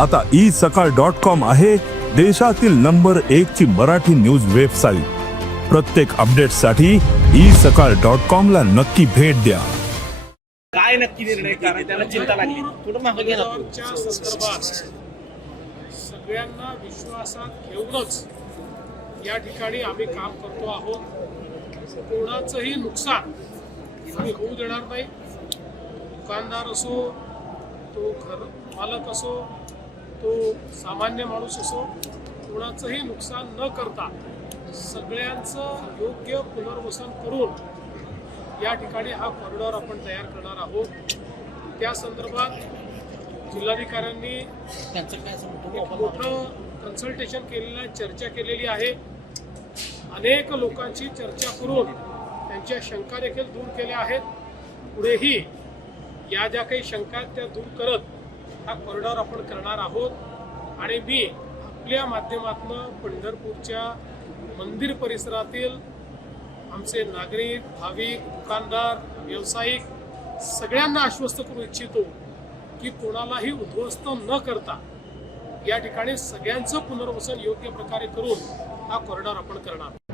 आता ई सकाळ dot com आहे देशातील नंबर एक ची मराठी न्यूज वेबसाईट. प्रत्येक अपडेटसाठी ई सकाळ डॉट कॉम ला नक्की भेट द्या. काय नक्की निर्णय? कारण त्याला चिंता लागली. थोडं मागं संदर्भात सगळ्यांना विश्वासात घेऊनच या ठिकाणी आम्ही काम करतो आहोत. कोणाचंही नुकसान आम्ही होऊ देणार नाही. दुकानदार असो तो घर मालक असो तो सामान्य माणूस असो कोणाचंही नुकसान न करता सगळ्यांचं योग्य पुनर्वसन करून या ठिकाणी हा कॉरिडॉर आपण तयार करणार आहोत. त्या संदर्भात जिल्हाधिकाऱ्यांनी मोठं कन्सल्टेशन केलेलं आहे चर्चा केलेली आहे. अनेक लोकांची चर्चा करून त्यांच्या शंका देखील दूर केल्या आहेत. पुढेही या ज्या काही शंका आहेत त्या दूर करत हा कॉरिडॉर आपण करणार आहोत. आणि मी आपल्या माध्यमातून पंढरपूरच्या मंदिर परिसरातील आमचे नागरिक भाविक दुकानदार व्यावसायिक सगळ्यांना आश्वस्त करू इच्छितो की कोणालाही उद्ध्वस्त न करता या ठिकाणी सगळ्यांचं पुनर्वसन योग्य प्रकारे करून हा कॉरिडॉर आपण करणार